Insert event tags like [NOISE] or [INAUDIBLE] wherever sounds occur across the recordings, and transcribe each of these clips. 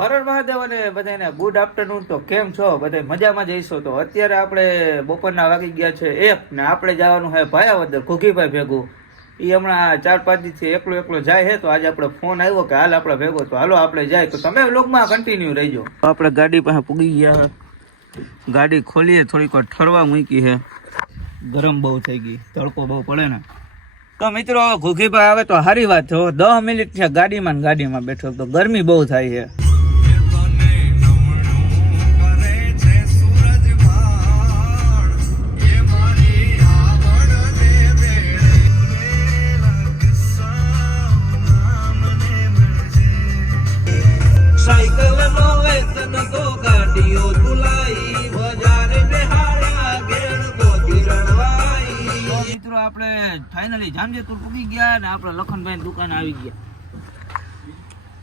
હરણ મહાદેવ અને બધાને ગુડ આફ્ટરનૂન તો કેમ છો? બધા મજામાં જઈશો તો અત્યારે આપણે બપોરના વાગી ગયા છે એક ને આપણે જવાનું છે ભાયાવદર, ઘોઘીભાઈ ભેગું. એ હમણાં ચાર પાંચ દિવસથી એકલો એકલો જાય છે તો આજે આપણે ફોન આવ્યો કે હાલ આપણે ભેગો તો હાલો આપણે જાય. તો તમે લોકમાં કન્ટિન્યુ રહીજો. આપણે ગાડી પાસે પૂગી ગયા ગાડી ખોલીએ, થોડીક વાર ઠરવા મૂકી છે ગરમ બહુ થઈ ગઈ, તડકો બહુ પડે ને. તો મિત્રો, ઘુઘીભાઈ આવે તો સારી વાત છે દસ મિનિટ છે ગાડીમાં ગાડીમાં બેઠો, તો ગરમી બહુ થાય છે. આપણે ફાઇનલી જામજેતપુર પૂકી ગયા અને આપણે લખનભાઈ દુકાન આવી ગયા.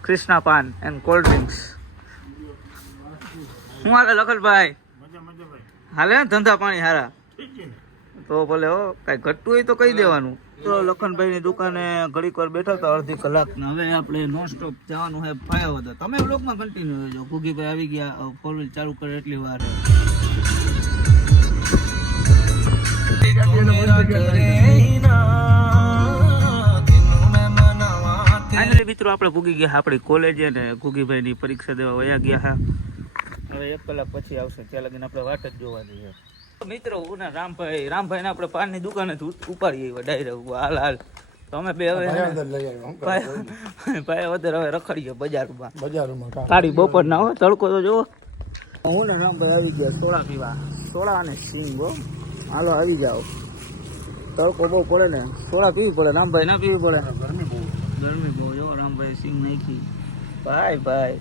Krishna paan and cold drinks શું હાલે લખનભાઈ? હાલે ધંધા પાણી હારા? તો ભલે હો કઈ ઘટતું હોય તો કહી દેવાનું. તો લખનભાઈ ની દુકાને ઘડીક વાર બેઠા હતા અડધી કલાક. હવે આપણે નોન સ્ટોપ જવાનું હે ફાયો હતા તમે બ્લોગમાં કન્ટિન્યુ રહેજો. ભૂગીભાઈ આવી ગયા ફોર વ્હીલ ચાલુ કરે એટલી વાર. મિત્રો આપણે ભૂગી ગયા આપણી કોલેજે ને ભૂગીભાઈ ની પરીક્ષા દેવા વયા ગયા હા. હવે એક કલાક પછી આવશે ત્યાં લગીને આપણે વાટ જ જોવાની છે. મિત્રો હું ને રામભાઈ રામભાઈ ને આપણે પાનની દુકાને ઉપાડી આવ્યા ડાયરેક્ટ હાલ હાલ. તો અમે બે હવે ભાઈ વધારે હવે રખડીએ બજારમાં. બજારમાં કાળી બપોર ના હોય તડકો તો જોવો હું ને રામભાઈ આવી ગયા સોડા પીવા. સોડા અને સિંગ હાલો આવી જાઓ. તડકો બહુ પડે ને. સોડા પીવી પડે રામભાઈ ના પીવી પડે? ગરમી બહુ ગરમી બહુ જો રામભાઈ સિંગ નાખી. ભાઈ ભાઈ.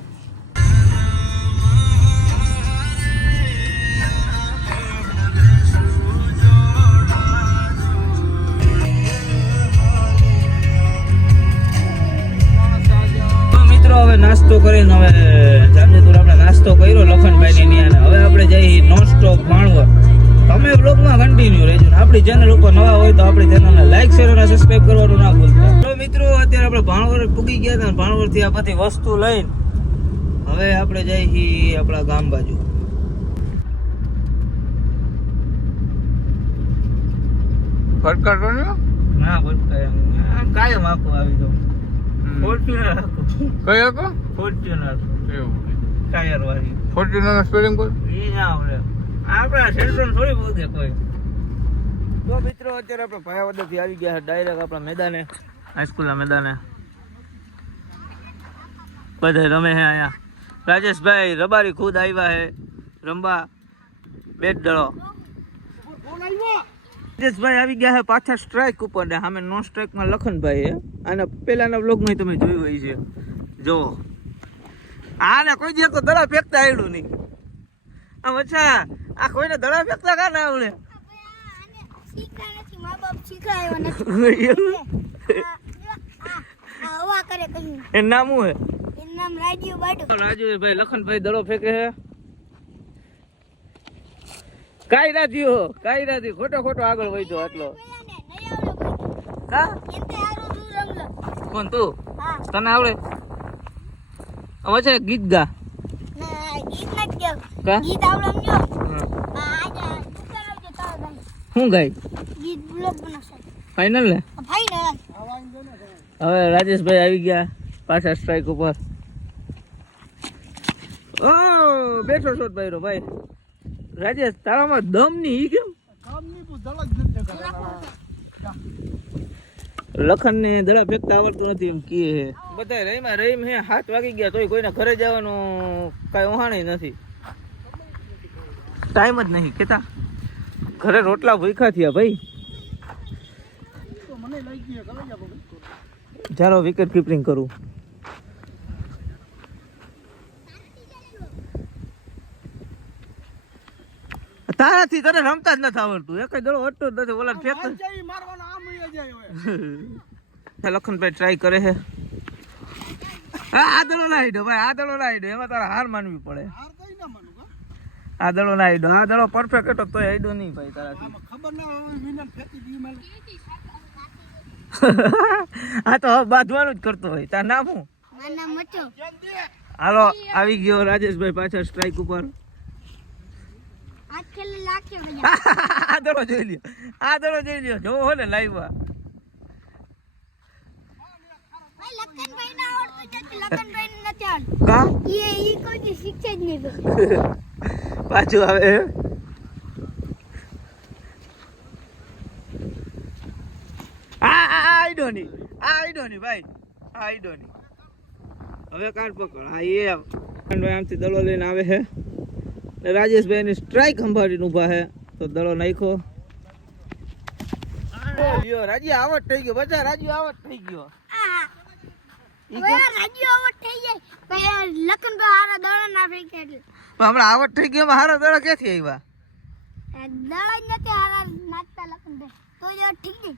હવે નાસ્તો કરીને હવે જામજેતપુર આપણે નાસ્તો કર્યો લખનભાઈ ની ન્યાને. હવે આપણે જઈ નોન સ્ટોપ માણવર તમે બ્લોગમાં કન્ટિન્યુ રહેજો ને. આપણી ચેનલ ઉપર નવા હોય તો આપણી ચેનલને લાઈક શેર અને સબસ્ક્રાઇબ કરવાનું ના ભૂલતા. તો મિત્રો અત્યારે આપણે ભાણવર પૂગી ગયા હતા ભાણવરથી આ બધી વસ્તુ લઈને હવે આપણે જઈએ આપણા ગામ બાજુ. ફટકાર તો ના આમ કાયમ આપો આવી તો ફોર્ચ્યુનર કઈ હતો ફોર્ચ્યુનર એવું. ટાયર વાળી. ફોર્ચ્યુનર સ્પેલિંગ બોલ એ ના આવડે. આપણા સેન્ટ્રલ થોડી બોલતે કોઈ. તો મિત્રો, અત્યારે આપણે ભાયાવદરથી આવી ગયા ડાયરેક્ટ આપણા મેદાને હાઈસ્કૂલના મેદાને. બધા રમે છે અહીંયા. રાજેશભાઈ રબારી ખુદ આવ્યા છે. રમવા. બેટ દળો રાજેશભાઈ આવી ગયા છે પાછા સ્ટ્રાઇક ઉપર ને સામે નોન સ્ટ્રાઇકમાં લખનભાઈ છે. અને પેલાના બ્લોગમાં તમે જોયું હોય છે. જો. આને કોઈ દિવસ તો દડા ફેંકતા આવ્યું નહીં. આમ અચ્છા આ કોઈને દડા ફેંકતા કા ના આવડે? લખનભાઈ દડો ફેંકે છે. કાઈ ના થયો કાઈ ના થયું. ખોટો ખોટો આગળ વધ્યો આટલો. કોણ તું? તને આવડે? હવે છે ગીત ગા. ગીત ગાવ કા ગીત આવડમ જો હા. આ આજે ઉતારવજો તારો ભાઈ શું ગાય ફાઇનલ ને? હવે રાજેશભાઈ આવી ગયા પાછા સ્ટ્રાઇક ઉપર. ઓ બેઠો છો ભાઈ ભાઈ. રાજેશ તારામાં દમની ઈ કેમ? લખન ને દડા ફેંકતા આવડતું નથી એમ છે. બધા રહીમાં રહીમ હે હાથ વાગી ગયા તોય કોઈને ઘરે જવાનું કઈ ઓહાણી નથી. ટાઈમ જ નહીં કેતા. ઘરે રોટલા ભૂખા થયા ભાઈ. ચાલો વિકેટ કીપિંગ કરું. તારાથી તને રમતા જ નથી આવડતું. એક દડો અટતો જ નથી. ઓલા લખનભાઈ ટ્રાય કરે છે. આ દડો લાવી દો ભાઈ, આ દડો લાવી દો. એમાં તારા હાર માનવી પડે. આ દડો ના આઈડો આ દડો પરફેક્ટ હતો તોય હિડો નહીં ભાઈ તારાથી. [LAUGHS] આ તો બાંધવાનું જ કરતો હોય. તાર નામ મારું મચો. હાલો આવી ગયો રાજેશભાઈ પાછળ સ્ટ્રાઇક ઉપર. [LAUGHS] આ દડો જોઈ લ્યો. આ દડો જોઈ લ્યો. જોવો હો ને ભાઈ લખનભાઈ ના આવડતું છે લખનભાઈ ને નથી આવડતું. કા? એ ઈ કોઈ શીખે જ નહીં. [LAUGHS] પાછું આવે આ આ આઈડો ની આ આઈડો ની ભાઈ, આ આઈડો ની હવે કાઢ પકડ. હા, એ આમથી દડો લઈને આવે છે ને રાજેશભાઈ ની સ્ટ્રાઇક સંભાળીને ઊભા છે તો દડો નાખ્યો. રાજી આવટ થઈ ગયો, બચા રાજુ આવટ થઈ ગયો. હમણાં આવટ થઈ ગયો હારા દડો ક્યાંથી આવ્યા? દડા જ નથી હારા નાખતા લખનભાઈ તો જો ઠીક નહીં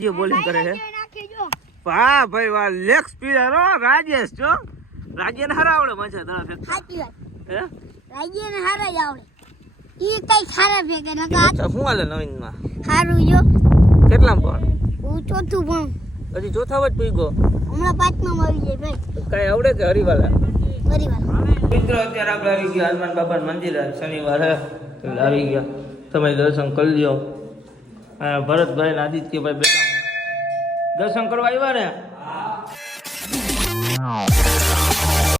જે બોલિંગ કરે છે ભાઈ વાહ ભાઈ વાહ લેગ સ્પીનર હો રાજેશ જો. રાજ્યને હારા આવડે મજા દડા ફેંકતા સાચી વાત. હે? રાજ્યને હારા આવડે. ઈ કઈ ખારા ફેંકે નકા શું હાલે નવીનમાં? હારું જો. કેટલામ પણ? હું ચોથું ભણ. હજી ચોથા જ પી ગયો હમણાં પાંચમાં આવી જાય ભાઈ. કઈ આવડે કે હરિવાલા? મિત્રો અત્યારે આપણે આવી ગયા હનુમાન બાપા મંદિર. શનિવારે હે આવી ગયા. તમે દર્શન કરી લ્યો. આ ભરતભાઈ ને આદિત્યભાઈ બેઠા. દર્શન કરવા આવ્યા ને?